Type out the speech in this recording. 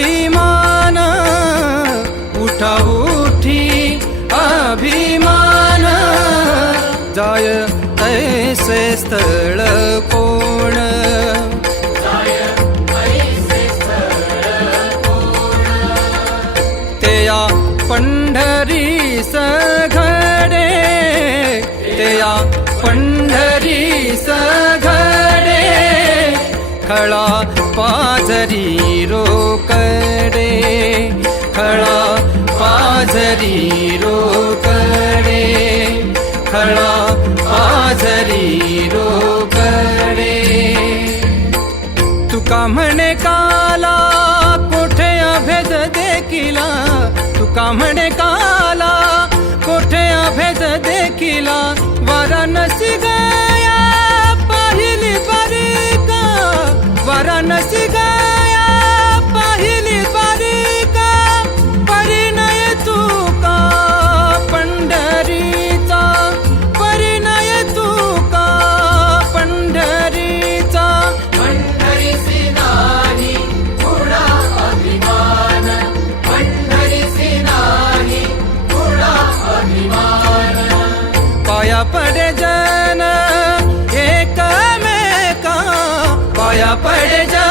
अभिमान उठा उठी अभिमान। जाय ऐसे स्थळ कोण? ते या पंढरी सघडे ते या पंढरी स खळा पाझरी रोकडे खळा पाझरी रोकडे खळा पाझरी रोकडे. तुका म्हणे काला कोठे अभेद देखिला? तुका म्हणे काला कोठे अभेद देखिला? वाराणसी गया i conocí पड़ जा